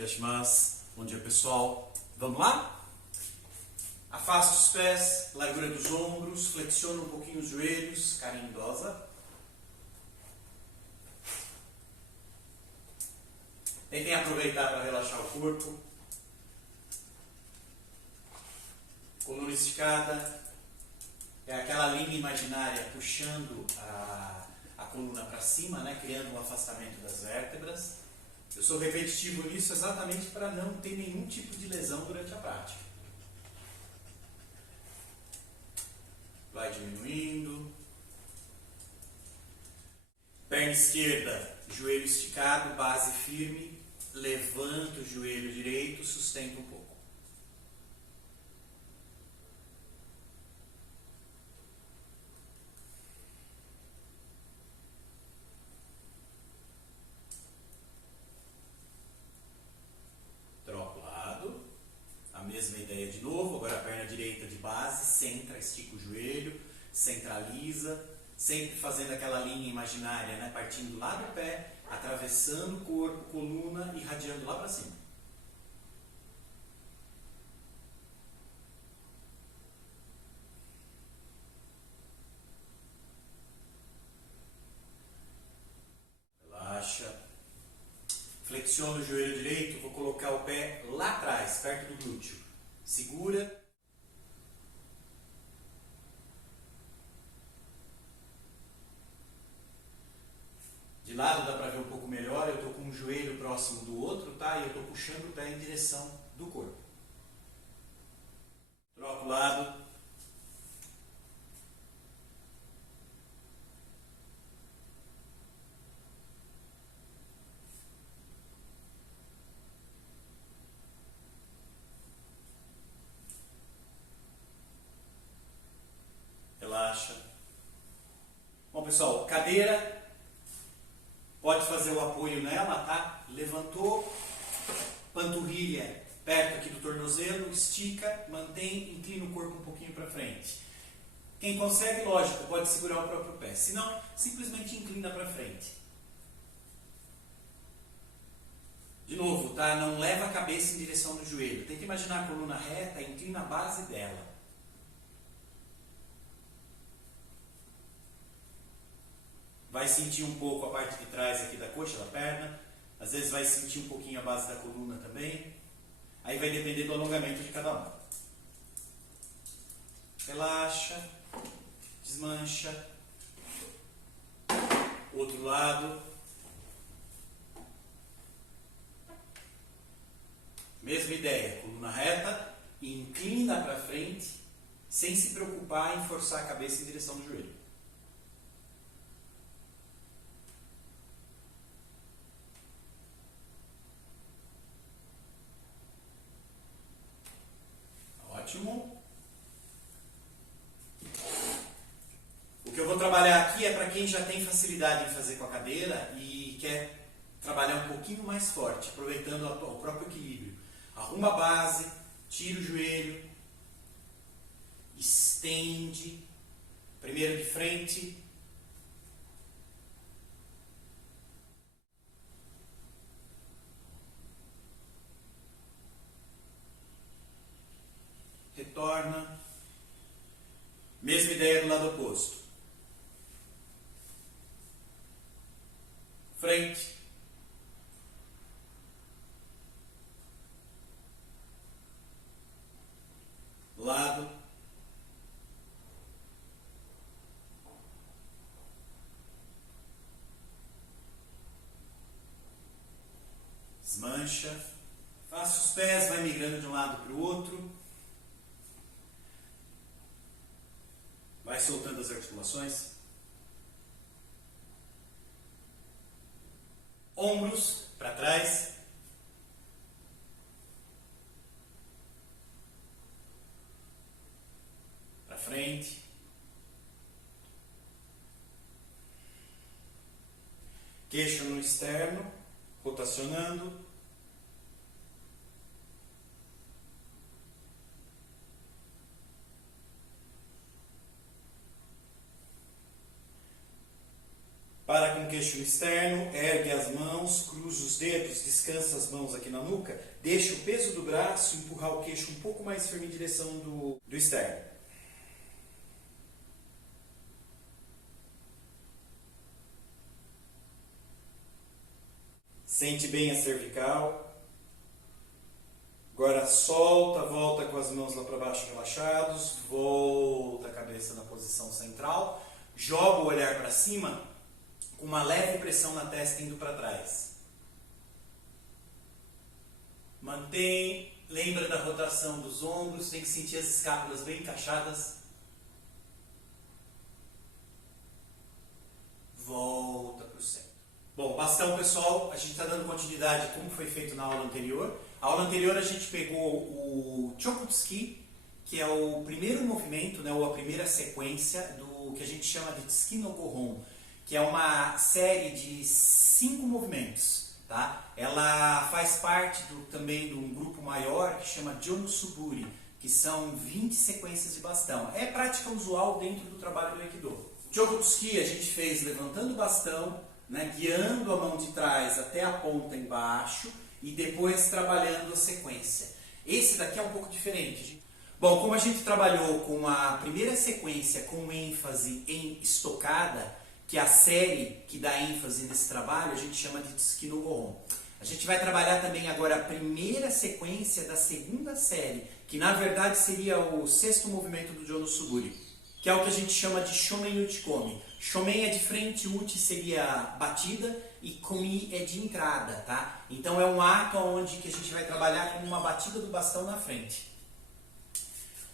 Dashimasu. Bom dia, pessoal. Vamos lá? Afaste os pés, largura dos ombros, flexiona um pouquinho os joelhos, carinha idosa. Tentem aproveitar para relaxar o corpo. Coluna esticada. É aquela linha imaginária puxando a coluna para cima, né? Criando um afastamento das vértebras. Eu sou repetitivo nisso exatamente para não ter nenhum tipo de lesão durante a prática. Vai diminuindo. Perna esquerda, joelho esticado, base firme. Levanta o joelho direito, sustenta um pouco. Troca o lado. A mesma ideia de novo. Agora a perna direita de base, centra, estica o joelho, centraliza. Sempre fazendo aquela linha imaginária, né? Partindo lá do pé, atravessando o corpo, coluna e irradiando lá para cima. Relaxa. Flexiona o joelho direito, vou colocar o pé lá atrás, perto do glúteo. Segura. De lado dá para ver um pouco melhor, eu estou com um joelho próximo do outro, tá? E eu estou puxando o pé em direção do corpo. Troca o lado. Relaxa. Bom, pessoal, cadeira. Pode fazer o apoio nela, tá? Levantou, panturrilha perto aqui do tornozelo, estica, mantém, inclina o corpo um pouquinho para frente. Quem consegue, lógico, pode segurar o próprio pé. Se não, simplesmente inclina para frente. De novo, tá? Não leva a cabeça em direção do joelho. Tenta imaginar a coluna reta, inclina a base dela. Vai sentir um pouco a parte de trás aqui da coxa, da perna. Às vezes vai sentir um pouquinho a base da coluna também. Aí vai depender do alongamento de cada um. Relaxa. Desmancha. Outro lado. Mesma ideia. Coluna reta. Inclina para frente. Sem se preocupar em forçar a cabeça em direção do joelho. Ótimo. O que eu vou trabalhar aqui é para quem já tem facilidade em fazer com a cadeira e quer trabalhar um pouquinho mais forte, aproveitando o próprio equilíbrio. Arruma a base, tira o joelho, estende, primeiro de frente. Retorna. Mesma ideia do lado oposto. Frente. Lado. Desmancha. Faça os pés, vai migrando de um lado para o outro. Vai soltando as articulações. Ombros para trás. Para frente. Queixo no externo, rotacionando. Para com o queixo no externo, ergue as mãos, cruza os dedos, descansa as mãos aqui na nuca, deixa o peso do braço empurrar o queixo um pouco mais firme em direção do externo. Sente bem a cervical. Agora solta, volta com as mãos lá para baixo relaxados, volta a cabeça na posição central, joga o olhar para cima com uma leve pressão na testa indo para trás. Mantém, lembra da rotação dos ombros, tem que sentir as escápulas bem encaixadas. Volta para o centro. Bom, bastão pessoal, a gente está dando continuidade como foi feito na aula anterior. A aula anterior a gente pegou o Chokutsuki, que é o primeiro movimento, né, ou a primeira sequência do que a gente chama de Tsuki no Gohon, que é uma série de 5 movimentos. Tá? Ela faz parte também de um grupo maior que chama Jonsuburi, que são 20 sequências de bastão. É prática usual dentro do trabalho do Aikido. Chokutsuki a gente fez levantando o bastão, né, guiando a mão de trás até a ponta embaixo e depois trabalhando a sequência. Esse daqui é um pouco diferente. Bom, como a gente trabalhou com a primeira sequência com ênfase em estocada, que é a série que dá ênfase nesse trabalho, a gente chama de Tsuki no Gohon. A gente vai trabalhar também agora a primeira sequência da segunda série, que na verdade seria o 6º movimento do Jonsuburi, que é o que a gente chama de Shomen Uchikomi. Shomen é de frente, Uchi seria batida e Komi é de entrada, tá? Então é um ato onde que a gente vai trabalhar com uma batida do bastão na frente.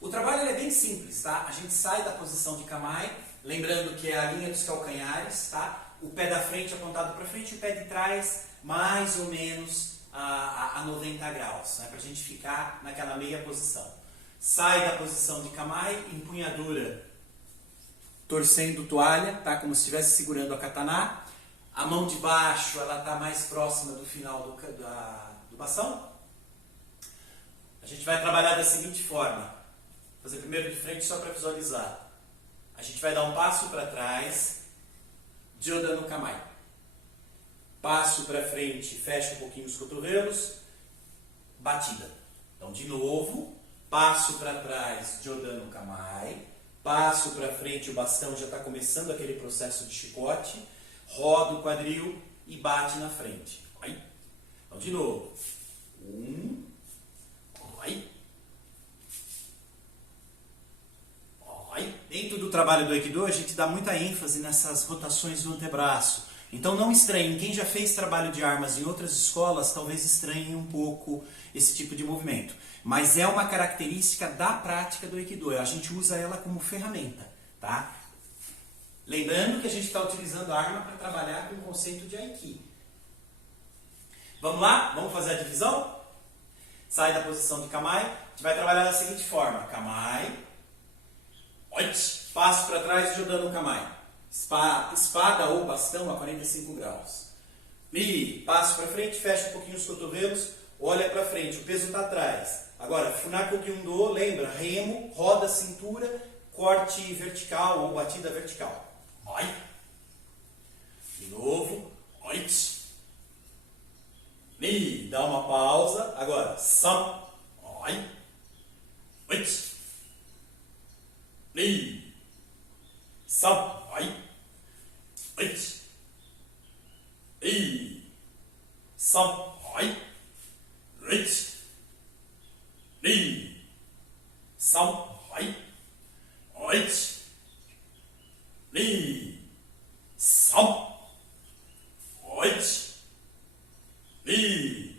O trabalho é bem simples, tá? A gente sai da posição de Kamae, lembrando que é a linha dos calcanhares, tá? O pé da frente apontado para frente e o pé de trás mais ou menos a 90 graus, né? Para a gente ficar naquela meia posição. Sai da posição de Kamae, empunhadura torcendo toalha, tá? Como se estivesse segurando a katana. A mão de baixo ela está mais próxima do final do bastão. A gente vai trabalhar da seguinte forma. Vou fazer primeiro de frente só para visualizar. A gente vai dar um passo para trás, Jodan no Kamae. Passo para frente, fecha um pouquinho os cotovelos, batida. Então, de novo, passo para trás, Jodan no Kamae. Passo para frente, o bastão já está começando aquele processo de chicote. Roda o quadril e bate na frente. Então, de novo. 1. Dentro do trabalho do Aikido, a gente dá muita ênfase nessas rotações do antebraço. Então, não estranhem. Quem já fez trabalho de armas em outras escolas, talvez estranhe um pouco esse tipo de movimento. Mas é uma característica da prática do Aikido. A gente usa ela como ferramenta, tá? Lembrando que a gente está utilizando a arma para trabalhar com o conceito de Aiki. Vamos lá? Vamos fazer a divisão? Sai da posição de Kamae. A gente vai trabalhar da seguinte forma. Kamae. Passo para trás, Jodan no Kamae. Espada ou bastão a 45 graus. E passo para frente, fecha um pouquinho os cotovelos, olha para frente, o peso está atrás. Agora, Funaku Gyundo, lembra, remo, roda a cintura, corte vertical ou batida vertical. De novo. E dá uma pausa. Agora, Sam. E Sam. E Sam. E Sam. E Sam. E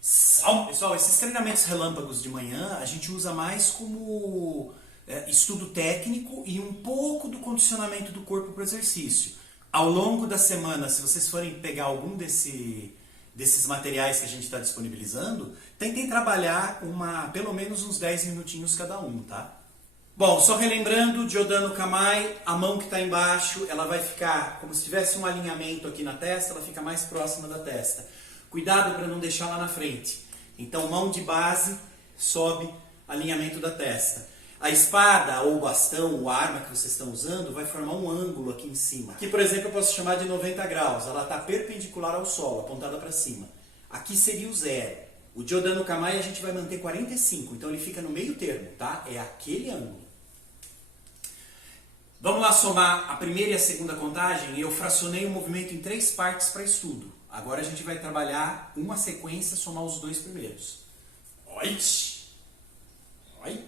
Sam. Pessoal, esses treinamentos relâmpagos de manhã a gente usa mais como estudo técnico e um pouco do condicionamento do corpo para o exercício. Ao longo da semana, se vocês forem pegar algum desses materiais que a gente está disponibilizando, tentem trabalhar pelo menos uns 10 minutinhos cada um, tá? Bom, só relembrando, Jodan no Kamae, a mão que está embaixo, ela vai ficar como se tivesse um alinhamento aqui na testa, ela fica mais próxima da testa. Cuidado para não deixar lá na frente. Então, mão de base, sobe, alinhamento da testa. A espada ou o bastão ou a arma que vocês estão usando vai formar um ângulo aqui em cima. Aqui, por exemplo, eu posso chamar de 90 graus. Ela está perpendicular ao solo, apontada para cima. Aqui seria o 0. O Jodan no Kamae a gente vai manter 45, então ele fica no meio termo, tá? É aquele ângulo. Vamos lá somar a primeira e a segunda contagem. Eu fracionei o movimento em 3 partes para estudo. Agora a gente vai trabalhar uma sequência, somar os 2 primeiros. Oit, oi,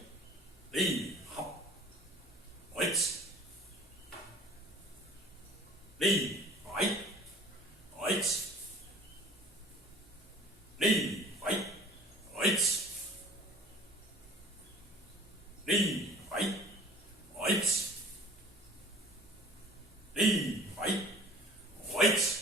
li, hop, oit, li, oi, oit, li, oi, oit, li, oi, oit, li, oi, oit.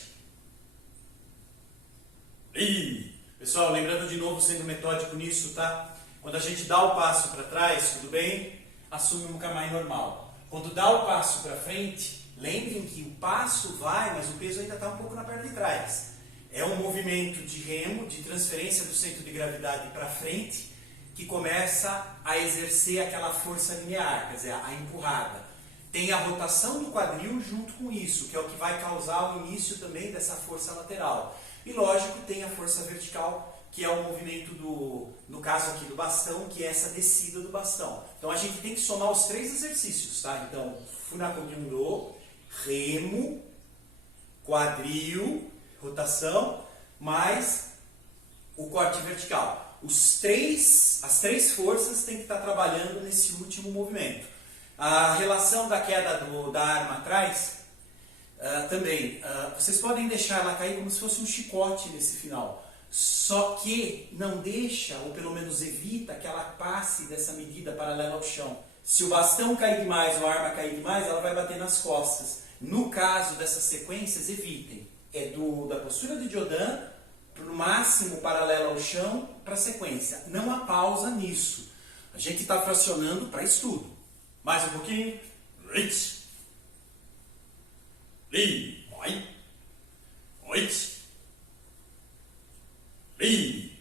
Pessoal, lembrando de novo, sendo metódico nisso, tá? Quando a gente dá o passo para trás, tudo bem? Assume um Kamae normal. Quando dá o passo para frente, lembrem que o passo vai, mas o peso ainda está um pouco na perna de trás. É um movimento de remo, de transferência do centro de gravidade para frente, que começa a exercer aquela força linear, quer dizer, a empurrada. Tem a rotação do quadril junto com isso, que é o que vai causar o início também dessa força lateral. E lógico, tem a força vertical, que é o movimento no caso aqui do bastão, que é essa descida do bastão. Então a gente tem que somar os 3 exercícios, tá? Então, Funakogyundo, remo, quadril, rotação, mais o corte vertical. As 3 forças têm que estar trabalhando nesse último movimento. A relação da queda da arma atrás, também, vocês podem deixar ela cair como se fosse um chicote nesse final. Só que não deixa, ou pelo menos evita, que ela passe dessa medida paralela ao chão. Se o bastão cair demais ou a arma cair demais, ela vai bater nas costas. No caso dessas sequências, evitem. É da postura de Jodan para o máximo paralelo ao chão para a sequência. Não há pausa nisso. A gente está fracionando para estudo. Mais um pouquinho. Reach. Li, oi, oit, li,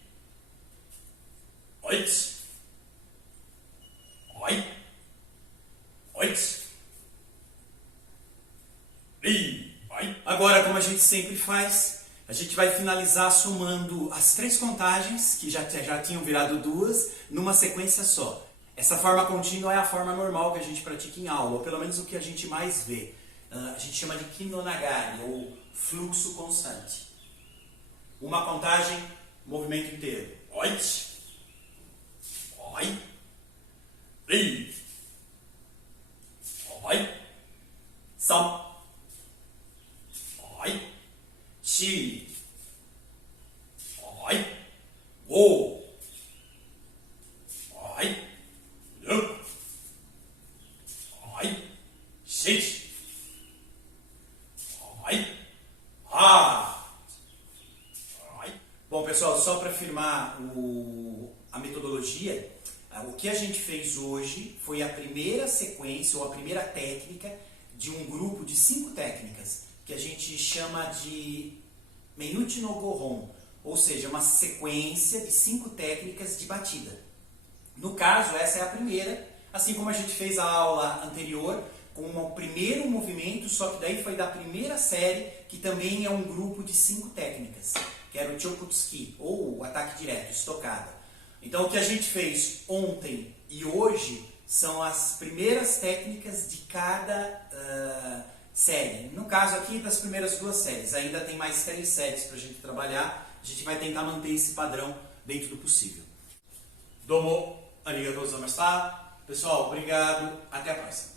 oit, oi, oit, li, oi. Agora, como a gente sempre faz, a gente vai finalizar somando as 3 contagens, que já tinham virado 2, numa sequência só. Essa forma contínua é a forma normal que a gente pratica em aula, ou pelo menos o que a gente mais vê. A gente chama de Kinonagari, ou fluxo constante. Uma contagem, movimento inteiro. Oit, oi, ri, oi, sam, oi, shi, oi, wo, oi, ru, oi, shi. Bom, pessoal, só para afirmar a metodologia, o que a gente fez hoje foi a primeira sequência ou a primeira técnica de um grupo de 5 técnicas que a gente chama de Menuchi no Gohon, ou seja, uma sequência de 5 técnicas de batida. No caso, essa é a primeira, assim como a gente fez a aula anterior, com o primeiro movimento, só que daí foi da primeira série, que também é um grupo de 5 técnicas, que era o Chokutsuki, ou o ataque direto, estocada. Então o que a gente fez ontem e hoje são as primeiras técnicas de cada série. No caso aqui, das primeiras 2 séries. Ainda tem mais 3 séries para a gente trabalhar. A gente vai tentar manter esse padrão dentro do possível. Domo, arigatou gozaimashita. Pessoal, obrigado. Até a próxima.